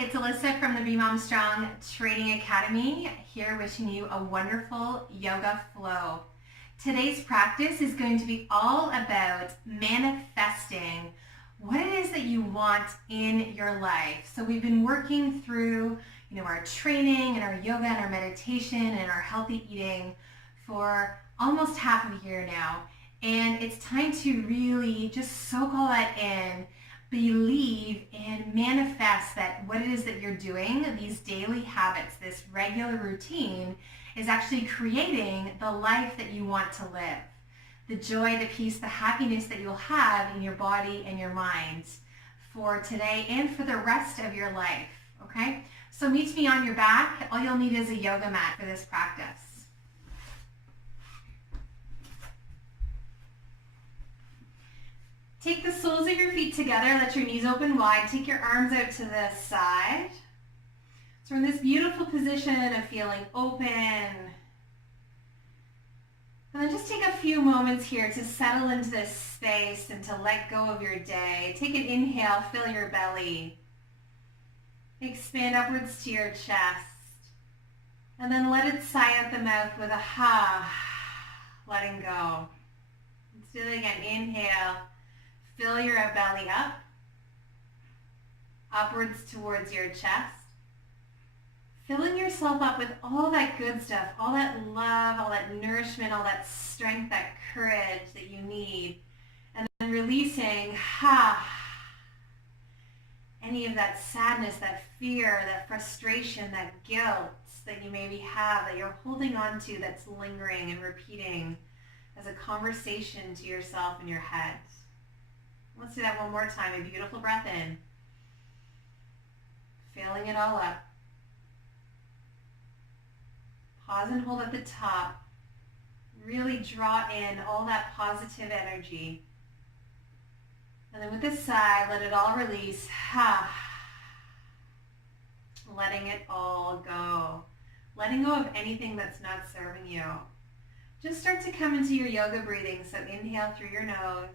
it's Alyssa from the Be Mom Strong Training Academy, here wishing you a wonderful yoga flow. Today's practice is going to be all about manifesting what it is that you want in your life. So we've been working through, our training and our yoga and our meditation and our healthy eating for almost half of a year now. And it's time to really just soak all that in, believe and manifest that what it is that you're doing, these daily habits, this regular routine, is actually creating the life that you want to live. The joy, the peace, the happiness that you'll have in your body and your mind for today and for the rest of your life, okay? So meet me on your back. All you'll need is a yoga mat for this practice. Take the soles of your feet together, let your knees open wide, take your arms out to the side. So we're in this beautiful position of feeling open. And then just take a few moments here to settle into this space and to let go of your day. Take an inhale, fill your belly. Expand upwards to your chest. And then let it sigh out the mouth with a ha, letting go. Let's do it again. Inhale. Fill your belly up, upwards towards your chest. Filling yourself up with all that good stuff, all that love, all that nourishment, all that strength, that courage that you need. And then releasing, any of that sadness, that fear, that frustration, that guilt that you maybe have, that you're holding on to, that's lingering and repeating as a conversation to yourself in your head. Let's do that one more time. A beautiful breath in. Filling it all up. Pause and hold at the top. Really draw in all that positive energy. And then with the sigh, let it all release. Letting it all go. Letting go of anything that's not serving you. Just start to come into your yoga breathing. So inhale through your nose.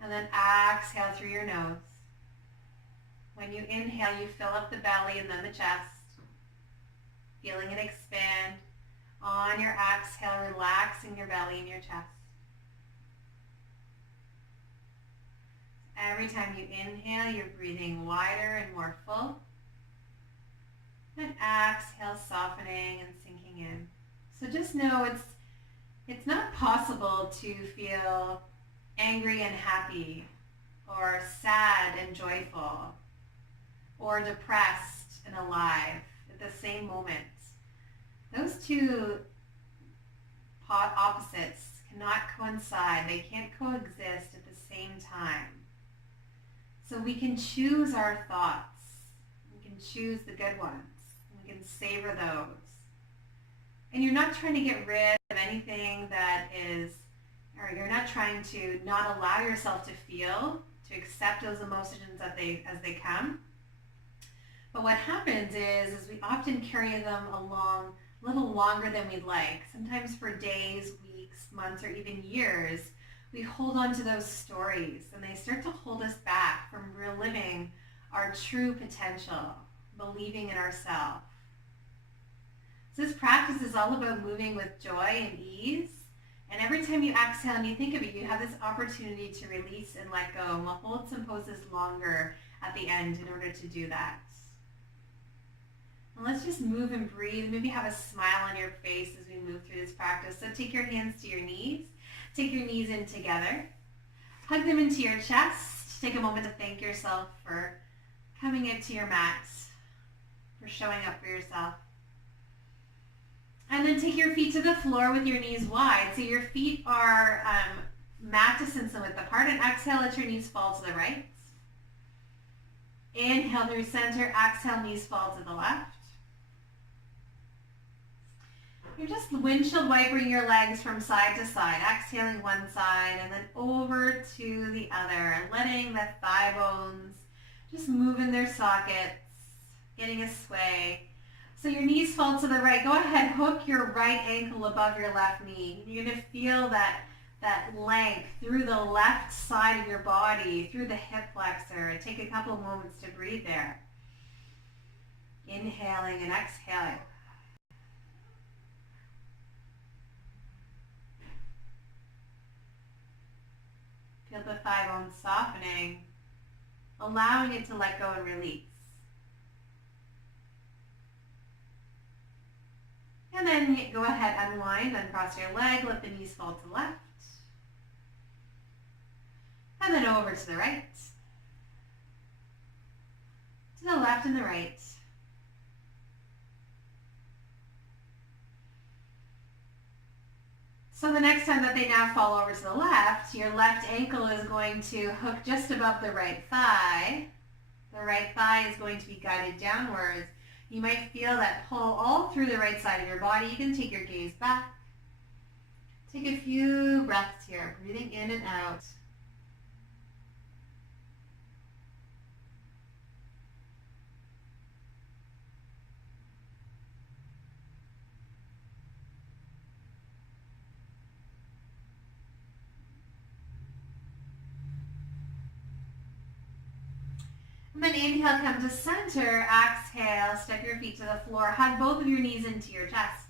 And then exhale through your nose. When you inhale, you fill up the belly and then the chest. Feeling it expand. On your exhale, relaxing your belly and your chest. Every time you inhale, you're breathing wider and more full. And exhale, softening and sinking in. So just know it's not possible to feel angry and happy, or sad and joyful, or depressed and alive at the same moment. Those two opposites cannot coincide. They can't coexist at the same time. So we can choose our thoughts. We can choose the good ones. We can savor those. And you're not trying to get rid of anything that is, or you're not trying to not allow yourself to feel, to accept those emotions as they come. But what happens is we often carry them along a little longer than we'd like. Sometimes for days, weeks, months, or even years, we hold on to those stories and they start to hold us back from reliving our true potential, believing in ourselves. So this practice is all about moving with joy and ease. And every time you exhale and you think of it, you have this opportunity to release and let go. And we'll hold some poses longer at the end in order to do that. And let's just move and breathe. Maybe have a smile on your face as we move through this practice. So take your hands to your knees. Take your knees in together. Hug them into your chest. Take a moment to thank yourself for coming into your mat, for showing up for yourself. And then take your feet to the floor with your knees wide. So your feet are mat distance width apart. And exhale, let your knees fall to the right. Inhale through center. Exhale, knees fall to the left. You're just windshield wipering your legs from side to side. Exhaling one side and then over to the other. And letting the thigh bones just move in their sockets. Getting a sway. So your knees fall to the right. Go ahead, hook your right ankle above your left knee. You're going to feel that that length through the left side of your body, through the hip flexor. And take a couple of moments to breathe there. Inhaling and exhaling. Feel the thigh bone softening, allowing it to let go and release. And then go ahead, unwind, uncross your leg, let the knees fall to the left. And then over to the right. To the left and the right. So the next time that they now fall over to the left, your left ankle is going to hook just above the right thigh. The right thigh is going to be guided downwards. You might feel that pull all through the right side of your body. You can take your gaze back. Take a few breaths here, breathing in and out. And then inhale, come to center. Exhale, step your feet to the floor. Hug both of your knees into your chest.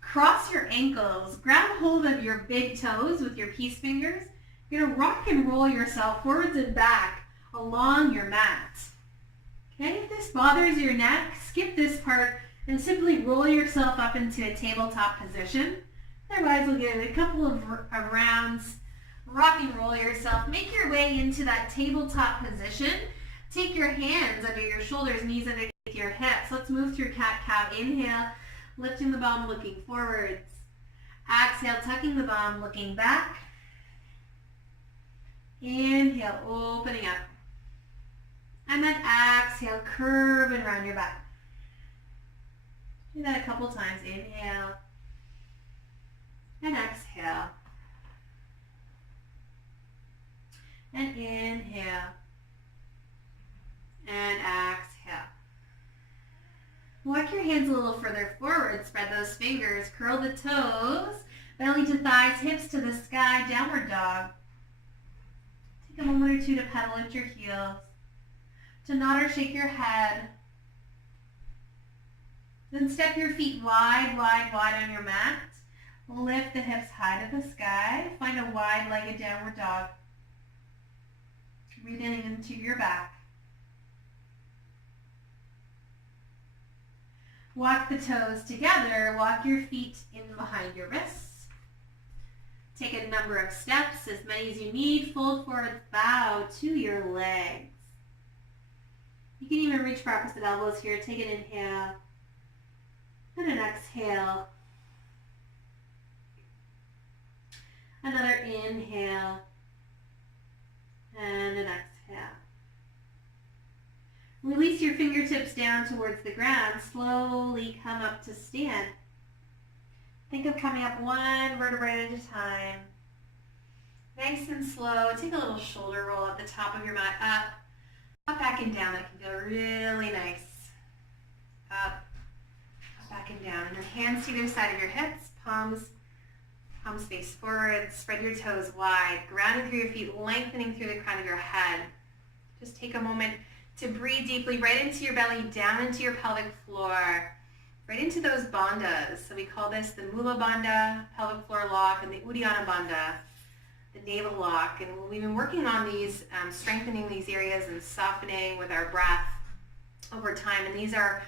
Cross your ankles. Grab hold of your big toes with your peace fingers. You're going to rock and roll yourself forwards and back along your mat. Okay, if this bothers your neck, skip this part and simply roll yourself up into a tabletop position. Otherwise, we'll get a couple of rounds. Rock and roll yourself. Make your way into that tabletop position. Take your hands under your shoulders, knees underneath your hips. Let's move through cat-cow. Inhale, lifting the bum, looking forwards. Exhale, tucking the bum, looking back. Inhale, opening up. And then exhale, curve and round your back. Do that a couple times. Inhale. And exhale. And inhale. And exhale. Walk your hands a little further forward. Spread those fingers. Curl the toes. Belly to thighs, hips to the sky. Downward dog. Take a moment or two to pedal at your heels. To nod or shake your head. Then step your feet wide, wide, wide on your mat. Lift the hips high to the sky. Find a wide-legged downward dog. Breathing into your back. Walk the toes together. Walk your feet in behind your wrists. Take a number of steps, as many as you need. Fold forward, bow to your legs. You can even reach for opposite elbows here. Take an inhale and an exhale. Another inhale and an exhale. Release your fingertips down towards the ground. Slowly come up to stand. Think of coming up one vertebrae at a time. Nice and slow. Take a little shoulder roll at the top of your mat. Up, back and down. That can feel really nice. Up, back and down. And then hands to either side of your hips. Palms face forward. Spread your toes wide. Grounding through your feet, lengthening through the crown of your head. Just take a moment to breathe deeply right into your belly, down into your pelvic floor, right into those bandhas. So we call this the Mula Bandha, pelvic floor lock, and the Uddiyana Bandha, the navel lock. And we've been working on these, strengthening these areas and softening with our breath over time. And these are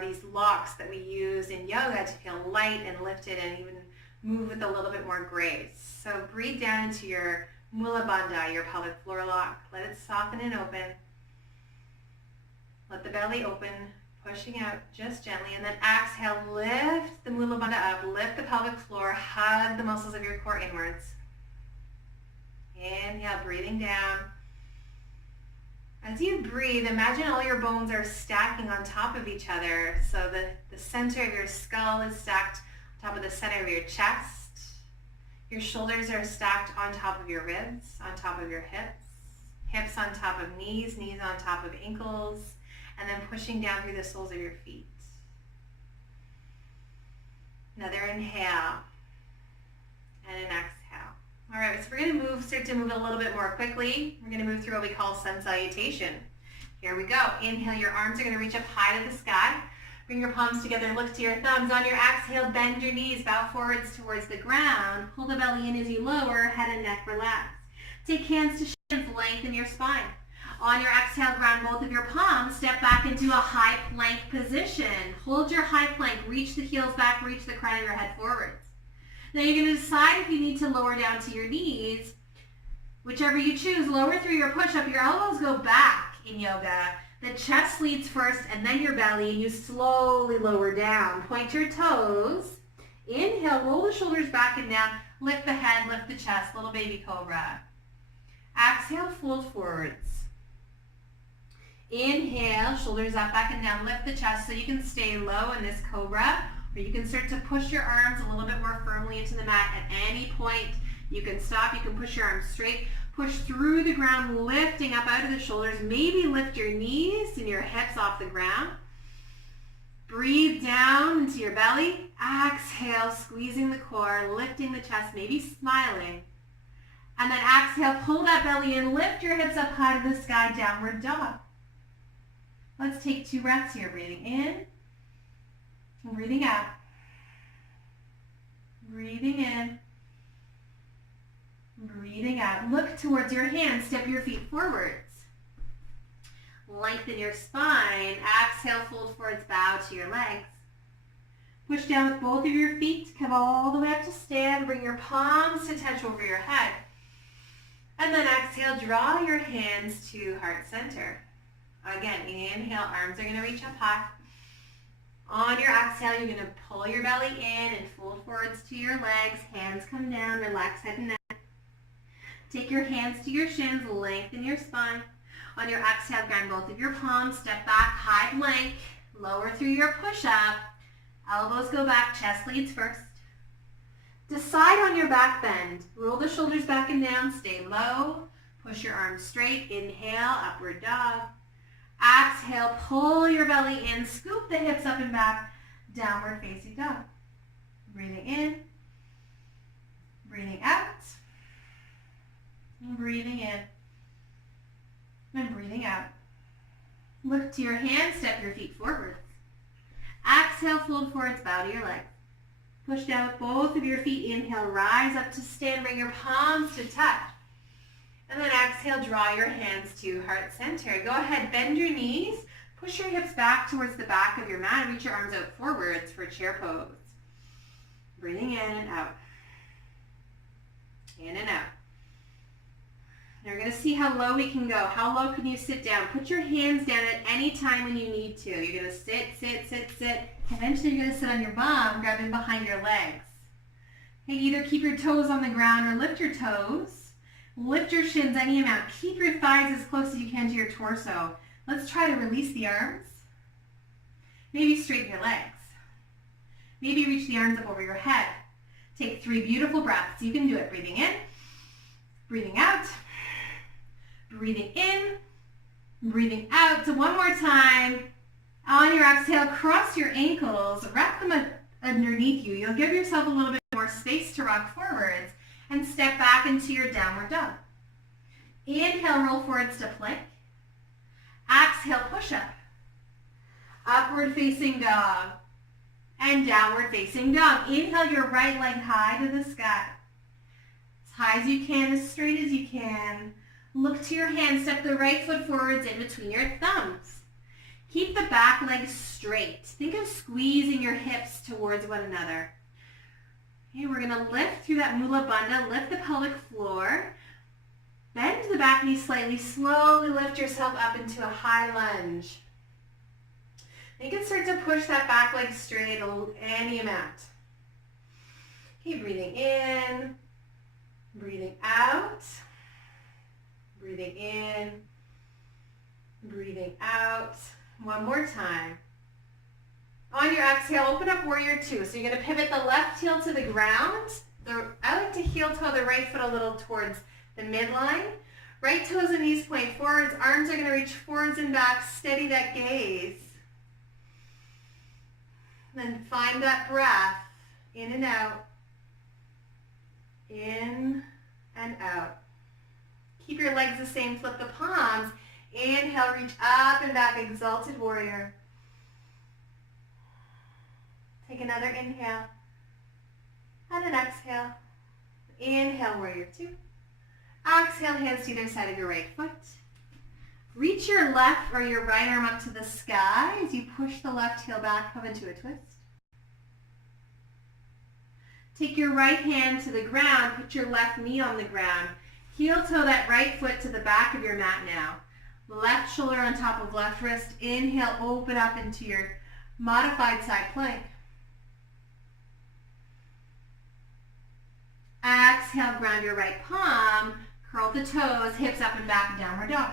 these locks that we use in yoga to feel light and lifted and even move with a little bit more grace. So breathe down into your Mula Bandha, your pelvic floor lock. Let it soften and open. Let the belly open, pushing out just gently. And then exhale, lift the Mula Bandha up. Lift the pelvic floor. Hug the muscles of your core inwards. Inhale, breathing down. As you breathe, imagine all your bones are stacking on top of each other. So the center of your skull is stacked on top of the center of your chest. Your shoulders are stacked on top of your ribs, on top of your hips. Hips on top of knees, knees on top of ankles. And then pushing down through the soles of your feet. Another inhale and an exhale. All right, so we're going to start to move a little bit more quickly. We're going to move through what we call sun salutation. Here we go. Inhale, your arms are going to reach up high to the sky. Bring your palms together, look to your thumbs. On your exhale, bend your knees, bow forwards towards the ground. Pull the belly in as you lower, head and neck relax. Take hands to shins, lengthen your spine. On your exhale, ground both of your palms, step back into a high plank position. Hold your high plank, reach the heels back, reach the crown of your head forwards. Now you're going to decide if you need to lower down to your knees. Whichever you choose, lower through your push-up. Your elbows go back in yoga. The chest leads first and then your belly, and you slowly lower down. Point your toes. Inhale, roll the shoulders back and down. Lift the head, lift the chest, little baby cobra. Exhale, fold forwards. Inhale, shoulders up, back and down. Lift the chest so you can stay low in this cobra, or you can start to push your arms a little bit more firmly into the mat at any point. You can stop, you can push your arms straight. Push through the ground, lifting up out of the shoulders. Maybe lift your knees and your hips off the ground. Breathe down into your belly. Exhale, squeezing the core, lifting the chest, maybe smiling. And then exhale, pull that belly in, lift your hips up high to the sky, downward dog. Let's take 2 breaths here. Breathing in and breathing out. Breathing in. Breathing out. Look towards your hands. Step your feet forwards. Lengthen your spine. Exhale, fold forwards, bow to your legs. Push down with both of your feet. Come all the way up to stand. Bring your palms to touch over your head. And then exhale, draw your hands to heart center. Again, inhale, arms are going to reach up high. On your exhale, you're going to pull your belly in and fold forwards to your legs. Hands come down, relax head and neck. Take your hands to your shins, lengthen your spine. On your exhale, ground both of your palms, step back, high plank, lower through your push-up. Elbows go back, chest leads first. Decide on your back bend. Roll the shoulders back and down, stay low. Push your arms straight, inhale, upward dog. Exhale, pull your belly in, scoop the hips up and back, downward facing dog. Breathing in, breathing out. And breathing in and breathing out. Look to your hands, step your feet forward. Exhale, fold forwards, bow to your legs. Push down with both of your feet. Inhale, rise up to stand, bring your palms to touch. And then exhale, draw your hands to heart center. Go ahead, bend your knees, push your hips back towards the back of your mat, reach your arms out forwards for chair pose. Breathing in and out. In and out. Now we're going to see how low we can go. How low can you sit down? Put your hands down at any time when you need to. You're going to sit, sit, sit, sit. Eventually you're going to sit on your bum, grabbing behind your legs. Okay, either keep your toes on the ground or lift your toes. Lift your shins any amount. Keep your thighs as close as you can to your torso. Let's try to release the arms. Maybe straighten your legs. Maybe reach the arms up over your head. Take 3 beautiful breaths. You can do it. Breathing in, breathing out. Breathing in, breathing out. So one more time. On your exhale, cross your ankles, wrap them underneath you. You'll give yourself a little bit more space to rock forwards and step back into your downward dog. Inhale, roll forwards to plank. Exhale, push up. Upward facing dog and downward facing dog. Inhale your right leg high to the sky. As high as you can, as straight as you can. Look to your hands, step the right foot forwards in between your thumbs. Keep the back leg straight. Think of squeezing your hips towards one another. Okay, we're going to lift through that Mula Bandha, lift the pelvic floor. Bend the back knee slightly, slowly lift yourself up into a high lunge. You can start to push that back leg straight any amount. Okay, breathing in, breathing out. Breathing in, breathing out. One more time. On your exhale, open up warrior 2. So you're going to pivot the left heel to the ground. I like to heel toe the right foot a little towards the midline. Right toes and knees point forwards. Arms are going to reach forwards and back. Steady that gaze. Then find that breath. In and out. In and out. Keep your legs the same, flip the palms. Inhale, reach up and back, exalted warrior. Take another inhale and an exhale. Inhale, warrior two. Exhale, hands to either side of your right foot. Reach your left or your right arm up to the sky as you push the left heel back, come into a twist. Take your right hand to the ground, put your left knee on the ground. Heel toe that right foot to the back of your mat now. Left shoulder on top of left wrist. Inhale, open up into your modified side plank. Exhale, ground your right palm, curl the toes, hips up and back, downward dog.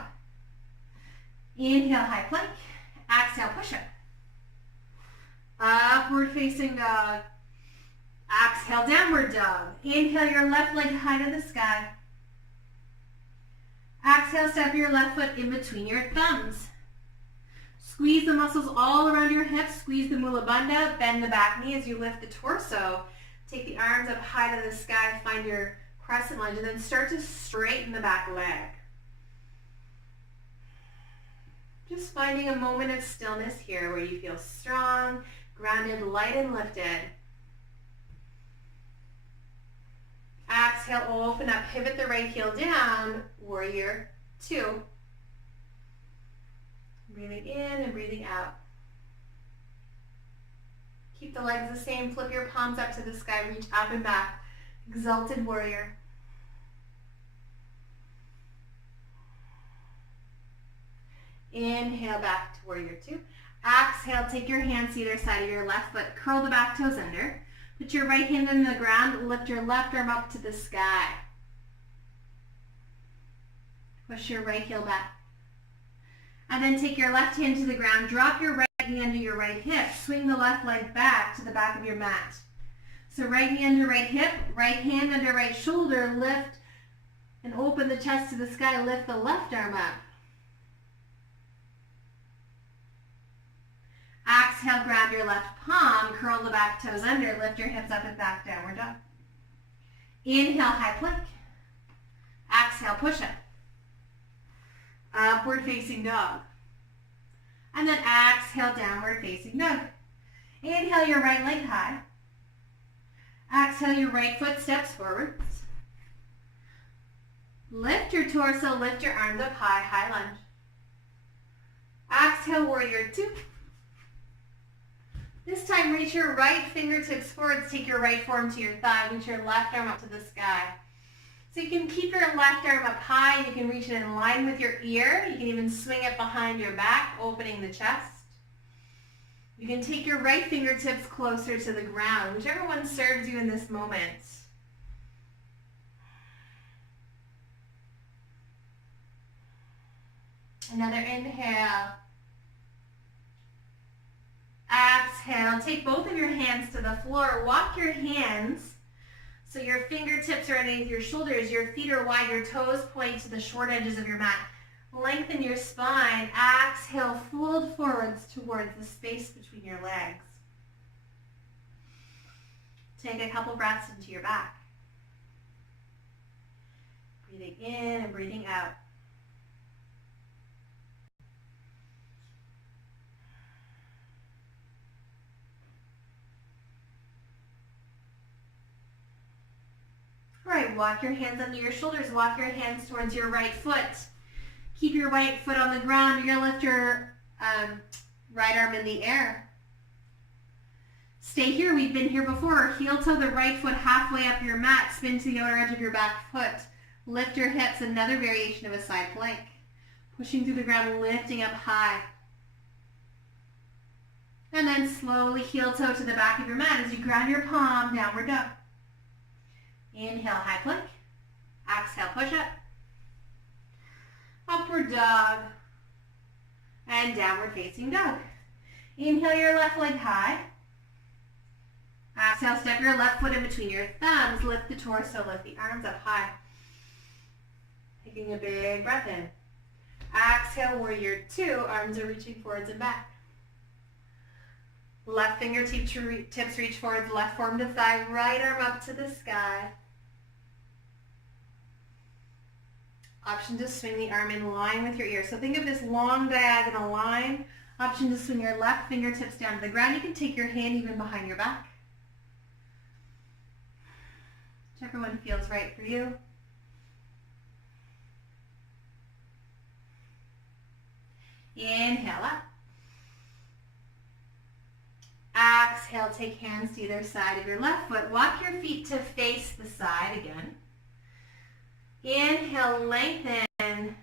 Inhale, high plank. Exhale, push up. Upward facing dog. Exhale, downward dog. Inhale, your left leg high to the sky. Exhale, step your left foot in between your thumbs. Squeeze the muscles all around your hips. Squeeze the mula bandha. Bend the back knee as you lift the torso. Take the arms up high to the sky. Find your crescent lunge. And then start to straighten the back leg. Just finding a moment of stillness here where you feel strong, grounded, light, and lifted. Exhale, open up, pivot the right heel down, warrior two. Breathing in and breathing out. Keep the legs the same, flip your palms up to the sky, reach up and back, exalted warrior. Inhale, back to warrior two. Exhale, take your hands to either side of your left foot, curl the back toes under. Put your right hand on the ground, lift your left arm up to the sky. Push your right heel back. And then take your left hand to the ground, drop your right hand to your right hip, swing the left leg back to the back of your mat. So right knee under right hip, right hand under right shoulder, lift and open the chest to the sky, lift the left arm up. Exhale, grab your left palm, curl the back toes under, lift your hips up and back, downward dog. Inhale, high plank. Exhale, push up. Upward facing dog. And then exhale, downward facing dog. Inhale, your right leg high. Exhale, your right foot steps forwards. Lift your torso, lift your arms up high, high lunge. Exhale, warrior two. This time, reach your right fingertips forwards, take your right forearm to your thigh, reach your left arm up to the sky. So you can keep your left arm up high, you can reach it in line with your ear, you can even swing it behind your back, opening the chest. You can take your right fingertips closer to the ground, whichever one serves you in this moment. Another inhale. Exhale, take both of your hands to the floor. Walk your hands so your fingertips are underneath your shoulders, your feet are wide, your toes point to the short edges of your mat. Lengthen your spine. Exhale, fold forwards towards the space between your legs. Take a couple breaths into your back. Breathing in and breathing out. All right, walk your hands under your shoulders. Walk your hands towards your right foot. Keep your right foot on the ground. You're going to lift your right arm in the air. Stay here. We've been here before. Heel toe the right foot halfway up your mat. Spin to the outer edge of your back foot. Lift your hips. Another variation of a side plank. Pushing through the ground, lifting up high. And then slowly heel toe to the back of your mat as you ground your palm, downward dog. Inhale, high plank. Exhale, push up. Upward dog. And downward facing dog. Inhale your left leg high. Exhale, step your left foot in between your thumbs. Lift the torso, lift the arms up high. Taking a big breath in. Exhale, warrior two. Arms are reaching forwards and back. Left fingertips reach forwards, left forearm to thigh, right arm up to the sky. Option to swing the arm in line with your ear. So think of this long diagonal line. Option to swing your left fingertips down to the ground. You can take your hand even behind your back. Whichever one feels right for you. Inhale up. Exhale, take hands to either side of your left foot. Walk your feet to face the side again. Inhale, lengthen.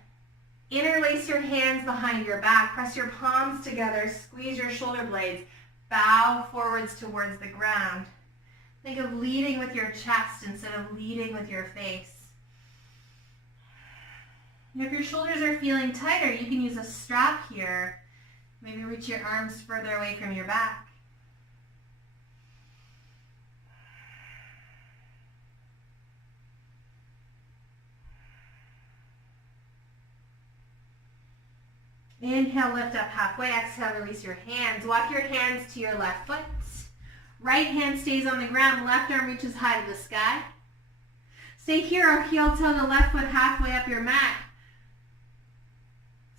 Interlace your hands behind your back. Press your palms together. Squeeze your shoulder blades. Bow forwards towards the ground. Think of leading with your chest instead of leading with your face. And if your shoulders are feeling tighter, you can use a strap here. Maybe reach your arms further away from your back. Inhale, lift up halfway. Exhale, release your hands. Walk your hands to your left foot. Right hand stays on the ground. Left arm reaches high to the sky. Stay here or heel toe the left foot halfway up your mat.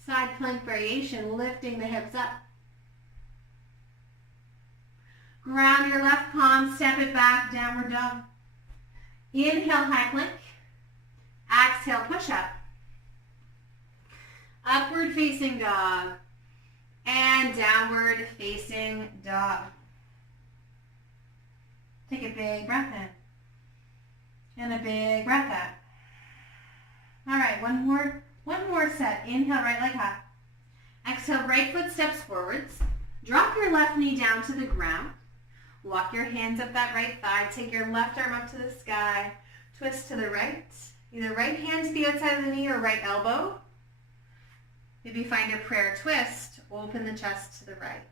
Side plank variation, lifting the hips up. Ground your left palm, step it back, downward dog. Inhale, high plank. Exhale, push up. Upward facing dog and downward facing dog. Take a big breath in and a big breath out. All right, one more set. Inhale, right leg high. Exhale, right foot steps forwards. Drop your left knee down to the ground. Walk your hands up that right thigh. Take your left arm up to the sky. Twist to the right. Either right hand to the outside of the knee or right elbow. Maybe find a prayer twist. Open the chest to the right.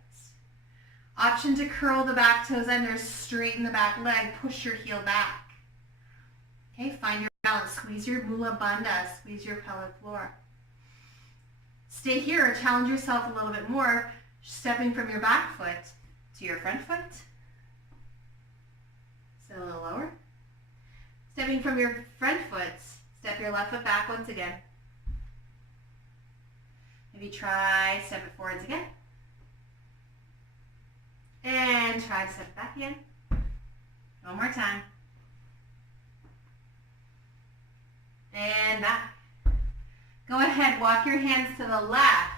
Option to curl the back toes under, straighten the back leg, push your heel back. Okay, find your balance. Squeeze your mula bandha, squeeze your pelvic floor. Stay here or challenge yourself a little bit more, stepping from your back foot to your front foot. Sit a little lower. Stepping from your front foot, step your left foot back once again. Maybe try step it forwards again. And try to step it back again. One more time. And back. Go ahead, walk your hands to the left.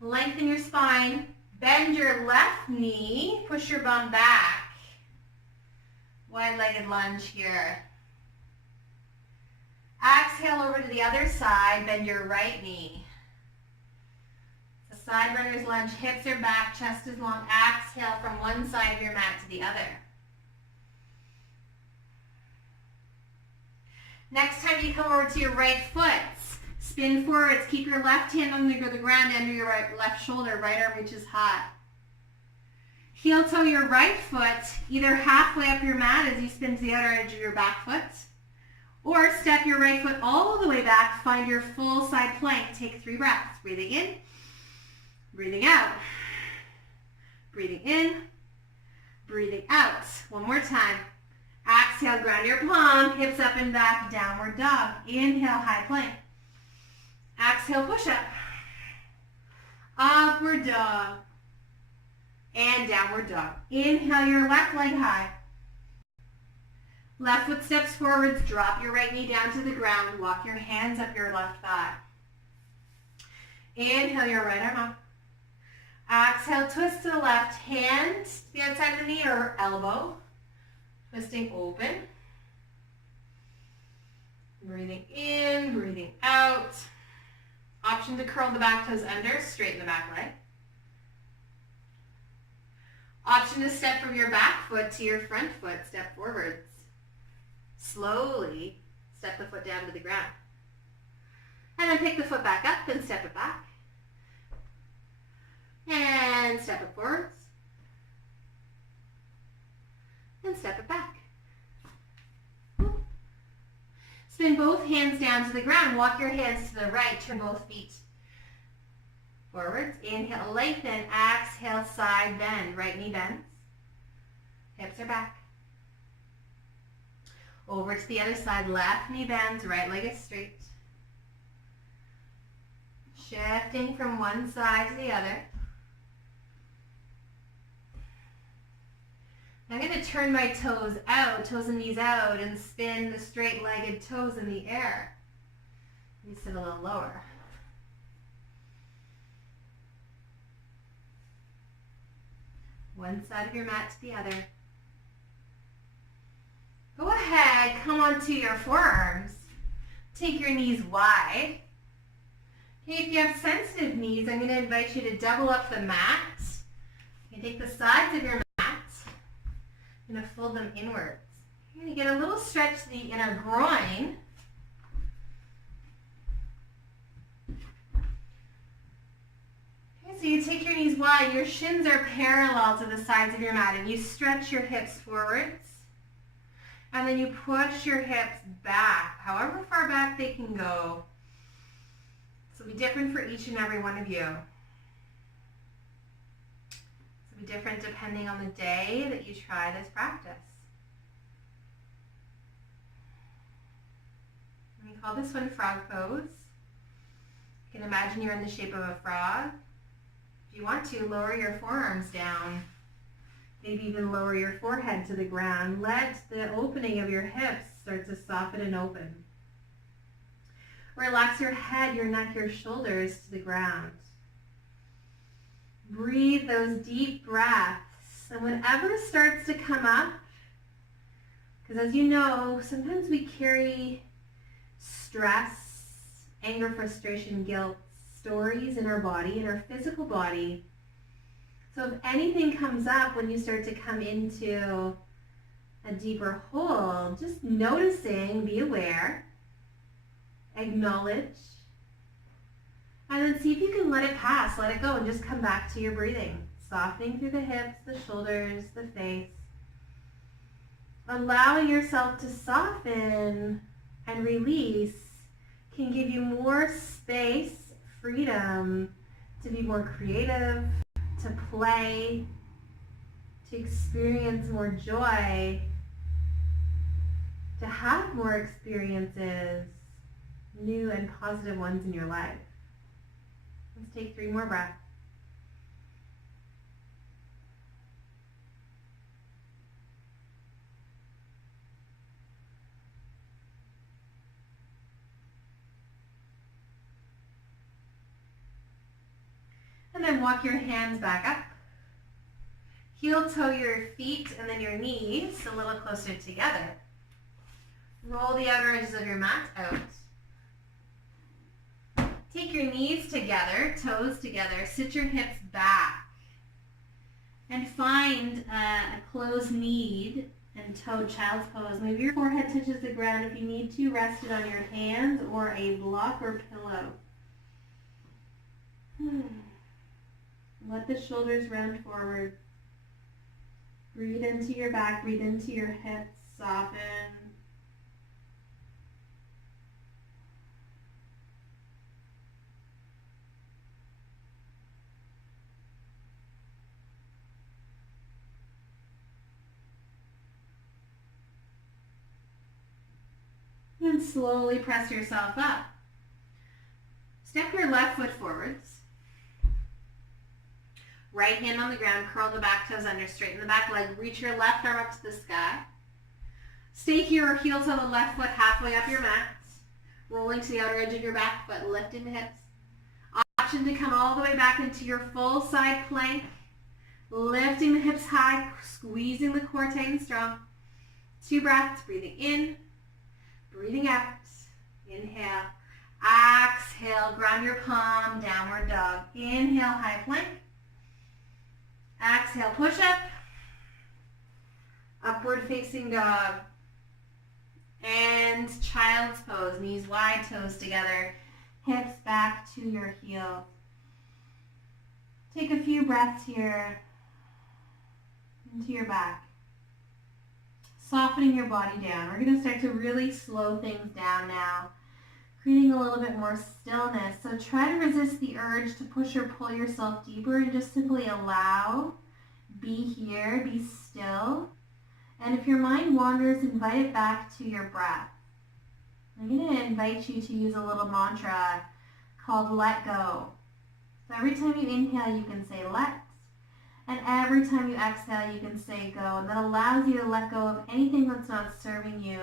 Lengthen your spine. Bend your left knee. Push your bum back. Wide-legged lunge here. Exhale over to the other side. Bend your right knee. Side runner's lunge, hips are back, chest is long. Exhale from one side of your mat to the other. Next time you come over to your right foot, spin forwards. Keep your left hand on the ground under your left shoulder. Right arm reaches high. Heel toe your right foot either halfway up your mat as you spin to the outer edge of your back foot, or step your right foot all the way back. Find your full side plank. Take 3 breaths. Breathing in. Breathing out, breathing in, breathing out. One more time. Exhale, ground your palm, hips up and back, downward dog. Inhale, high plank. Exhale, push up. Upward dog. And downward dog. Inhale, your left leg high. Left foot steps forwards, drop your right knee down to the ground, walk your hands up your left thigh. Inhale, your right arm up. Exhale, twist to the left, hand to the outside of the knee or elbow. Twisting open. Breathing in, breathing out. Option to curl the back toes under, straighten the back leg. Option to step from your back foot to your front foot, step forwards. Slowly step the foot down to the ground. And then pick the foot back up and step it back. And step it forwards. And step it back. Spin both hands down to the ground. Walk your hands to the right. Turn both feet forwards. Inhale, lengthen. Exhale, side bend. Right knee bends. Hips are back. Over to the other side. Left knee bends. Right leg is straight. Shifting from one side to the other. I'm going to turn my toes and knees out, and spin the straight-legged toes in the air. You sit a little lower. One side of your mat to the other. Go ahead, come onto your forearms. Take your knees wide. Okay, if you have sensitive knees, I'm going to invite you to double up the mat. You take the sides of your mat. I'm going to fold them inwards. You're going to get a little stretch to the inner groin. Okay, so you take your knees wide. Your shins are parallel to the sides of your mat, and you stretch your hips forwards. And then you push your hips back, however far back they can go. This will be different for each and every one of you. This will be different depending on the day that you try this practice. We call this one frog pose. You can imagine you're in the shape of a frog. If you want to, lower your forearms down. Maybe even lower your forehead to the ground. Let the opening of your hips start to soften and open. Relax your head, your neck, your shoulders to the ground. Breathe those deep breaths. And whatever starts to come up, because as you know, sometimes we carry stress, anger, frustration, guilt, stories in our body, in our physical body. So if anything comes up when you start to come into a deeper hold, just noticing, be aware, acknowledge, and then see if you can let it pass, let it go, and just come back to your breathing. Softening through the hips, the shoulders, the face. Allowing yourself to soften and release can give you more space, freedom to be more creative, to play, to experience more joy, to have more experiences, new and positive ones in your life. Let's take 3 more breaths. And then walk your hands back up. Heel toe your feet and then your knees a little closer together. Roll the outer edges of your mat out. Take your knees together, toes together, sit your hips back. And find a closed knee and toe child's pose. Maybe your forehead touches the ground. If you need to, rest it on your hands or a block or pillow. Let the shoulders round forward. Breathe into your back, breathe into your hips, soften. And slowly press yourself up. Step your left foot forwards. Right hand on the ground, curl the back toes under, straighten the back leg, reach your left arm up to the sky. Stay here or heel toe the left foot halfway up your mat, rolling to the outer edge of your back foot, lifting the hips. Option to come all the way back into your full side plank, lifting the hips high, squeezing the core tight and strong. 2 breaths, breathing in, breathing out. Inhale, exhale, ground your palm, downward dog. Inhale, high plank. Exhale, push up, upward facing dog, and child's pose, knees wide, toes together, hips back to your heels. Take a few breaths here into your back, softening your body down. We're going to start to really slow things down now, creating a little bit more stillness. So try to resist the urge to push or pull yourself deeper and just simply allow, be here, be still. And if your mind wanders, invite it back to your breath. I'm going to invite you to use a little mantra called let go. So every time you inhale, you can say let, and every time you exhale, you can say go. And that allows you to let go of anything that's not serving you.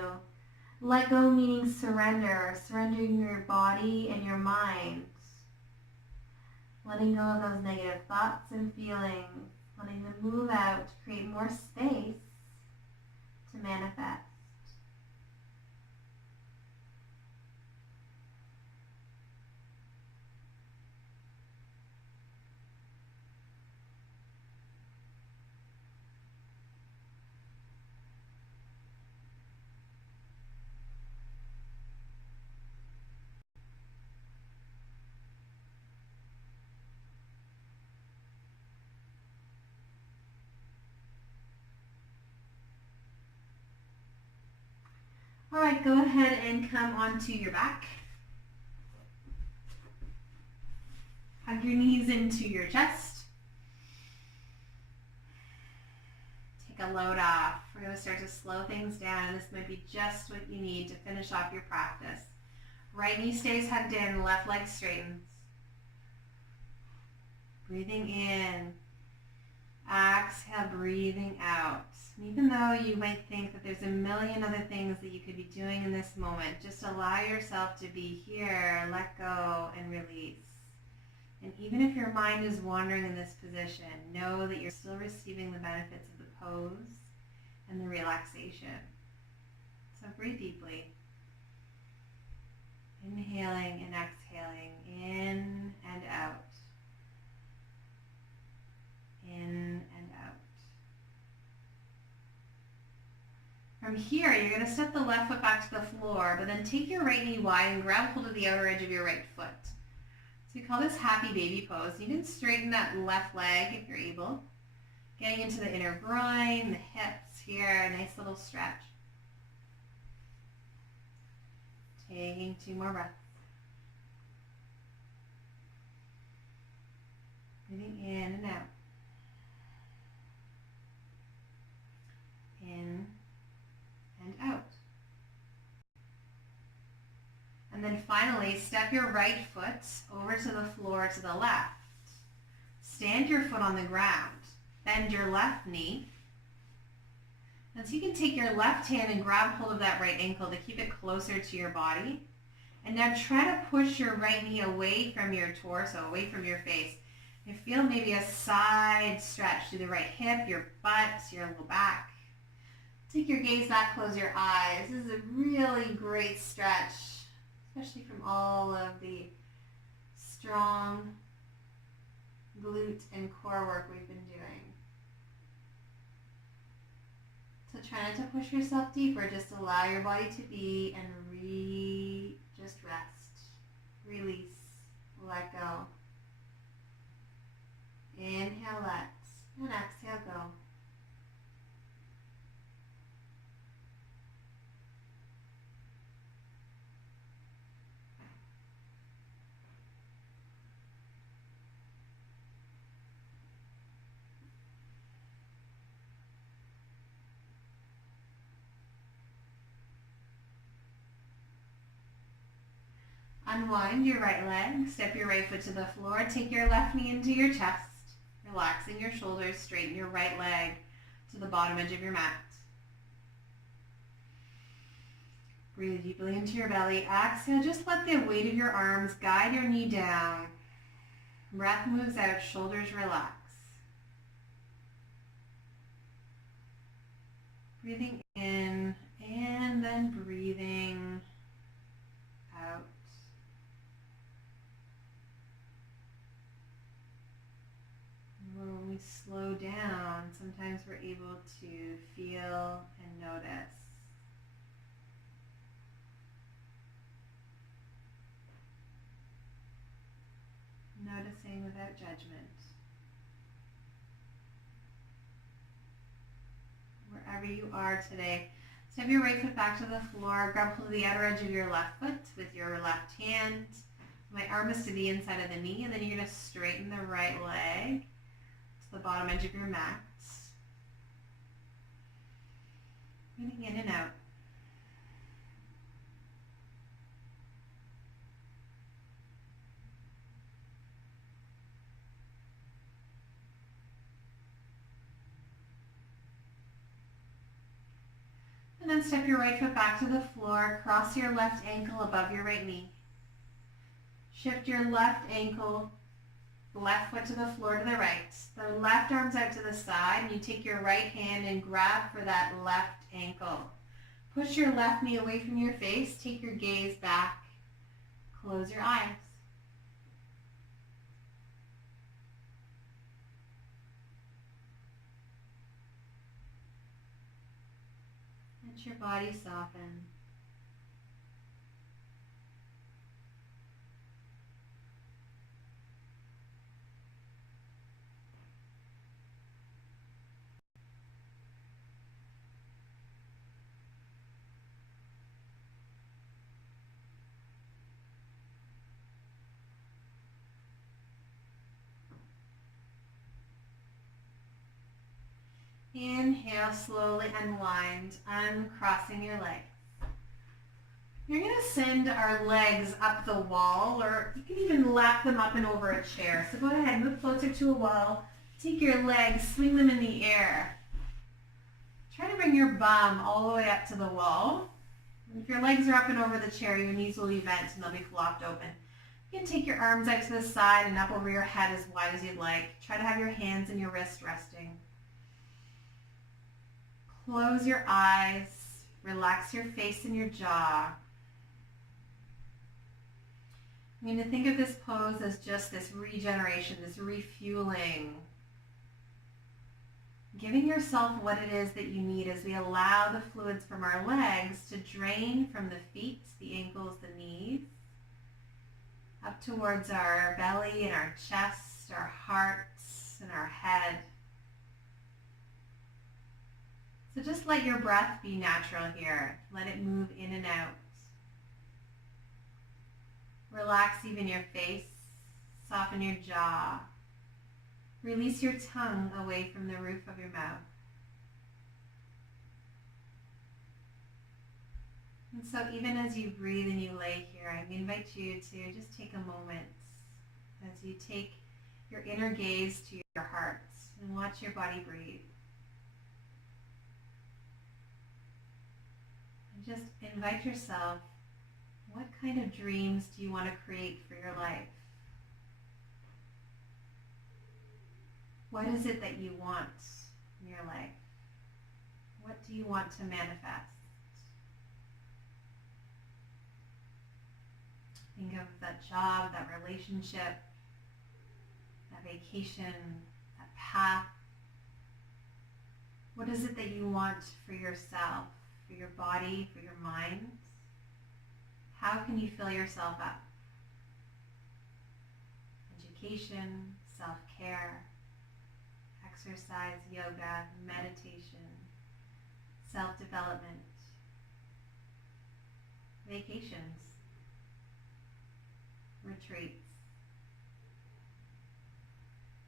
Let go meaning surrender, surrendering your body and your mind. Letting go of those negative thoughts and feelings, letting them move out to create more space to manifest. All right, go ahead and come onto your back. Hug your knees into your chest. Take a load off. We're going to start to slow things down, and this might be just what you need to finish off your practice. Right knee stays hugged in, left leg straightens. Breathing in. Exhale, breathing out. And even though you might think that there's a million other things that you could be doing in this moment, just allow yourself to be here, let go, and release. And even if your mind is wandering in this position, know that you're still receiving the benefits of the pose and the relaxation. So breathe deeply. Inhaling and exhaling, in and out. In and out. From here, you're going to step the left foot back to the floor, but then take your right knee wide and grab hold of the outer edge of your right foot. So we call this happy baby pose. You can straighten that left leg if you're able. Getting into the inner groin, the hips here, a nice little stretch. Taking 2 more breaths. Breathing in and out. In and out. And then finally, step your right foot over to the floor to the left. Stand your foot on the ground. Bend your left knee. And so you can take your left hand and grab hold of that right ankle to keep it closer to your body. And now try to push your right knee away from your torso, away from your face. You feel maybe a side stretch through the right hip, your butt, your low back. Take your gaze back, close your eyes. This is a really great stretch, especially from all of the strong glute and core work we've been doing. So try not to push yourself deeper, just allow your body to be and just rest, release, let go. Inhale, let, and exhale, go. Unwind your right leg, step your right foot to the floor, take your left knee into your chest, relaxing your shoulders, straighten your right leg to the bottom edge of your mat. Breathe deeply into your belly. Exhale, just let the weight of your arms guide your knee down. Breath moves out, shoulders relax. Breathing in and then breathing out. When we slow down, sometimes we're able to feel and notice. Noticing without judgment. Wherever you are today, step your right foot back to the floor, grab hold of the outer edge of your left foot with your left hand. My arm is to the inside of the knee, and then you're going to straighten the right leg to the bottom edge of your mat. Breathing in and out. And then step your right foot back to the floor. Cross your left ankle above your right knee. Shift your left ankle, left foot to the floor to the right. The left arm's out to the side, and you take your right hand and grab for that left ankle. Push your left knee away from your face. Take your gaze back. Close your eyes. Let your body soften. Inhale, slowly unwind, uncrossing your legs. You're going to send our legs up the wall, or you can even lap them up and over a chair. So go ahead, move closer to a wall. Take your legs, swing them in the air. Try to bring your bum all the way up to the wall. If your legs are up and over the chair, your knees will be bent and they'll be flopped open. You can take your arms out to the side and up over your head as wide as you'd like. Try to have your hands and your wrists resting. Close your eyes. Relax your face and your jaw. I'm going to think of this pose as just this regeneration, this refueling. Giving yourself what it is that you need as we allow the fluids from our legs to drain from the feet, the ankles, the knees, up towards our belly and our chest, our hearts and our head. So just let your breath be natural here. Let it move in and out. Relax even your face. Soften your jaw. Release your tongue away from the roof of your mouth. And so even as you breathe and you lay here, I invite you to just take a moment as you take your inner gaze to your heart and watch your body breathe. And just invite yourself, what kind of dreams do you want to create for your life? What is it that you want in your life? What do you want to manifest? Think of that job, that relationship, that vacation, that path. What is it that you want for yourself, for your body, for your mind? How can you fill yourself up? Education, self-care, exercise, yoga, meditation, self-development, vacations, retreats.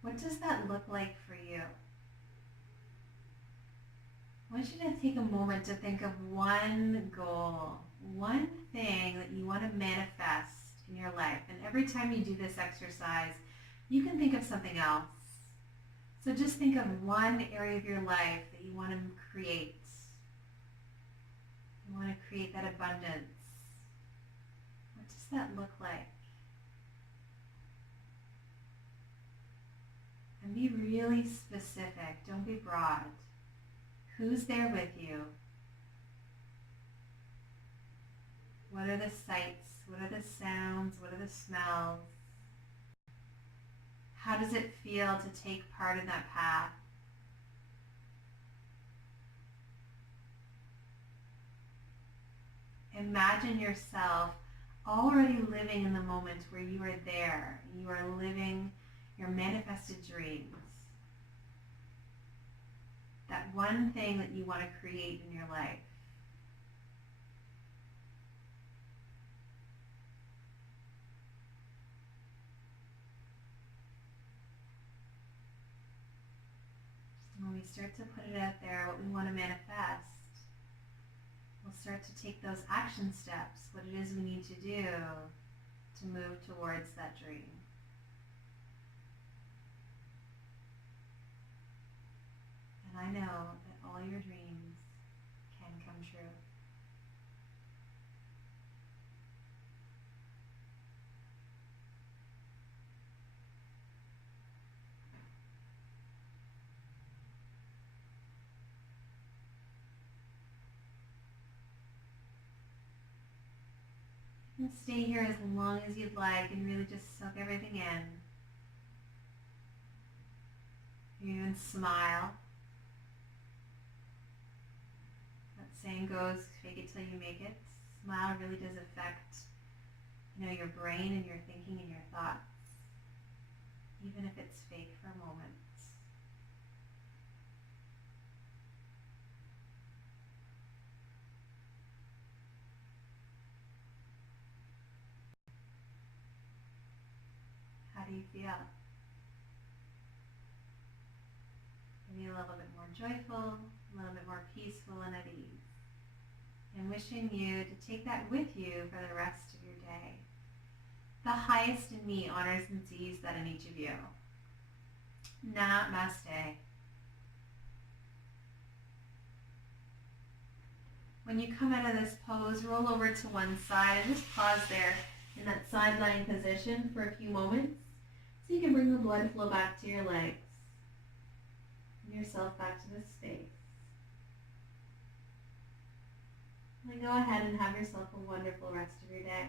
What does that look like for you? I want you to take a moment to think of one goal, one thing that you want to manifest in your life. And every time you do this exercise, you can think of something else. So just think of one area of your life that you want to create. You want to create that abundance. What does that look like? And be really specific. Don't be broad. Who's there with you? What are the sights? What are the sounds? What are the smells? How does it feel to take part in that path? Imagine yourself already living in the moment where you are there. You are living your manifested dreams. That one thing that you want to create in your life. When we start to put it out there, what we want to manifest, we'll start to take those action steps, what it is we need to do to move towards that dream. And I know that all your dreams can come true. And stay here as long as you'd like and really just soak everything in. You can smile. That saying goes, fake it till you make it. Smile really does affect, your brain and your thinking and your thoughts, even if it's fake for a moment. How do you feel? Maybe a little bit more joyful, a little bit more peaceful and at ease. And wishing you to take that with you for the rest of your day. The highest in me honors and sees that in each of you. Namaste. When you come out of this pose, roll over to one side and just pause there in that side lying position for a few moments so you can bring the blood flow back to your legs and yourself back to this space. And go ahead and have yourself a wonderful rest of your day.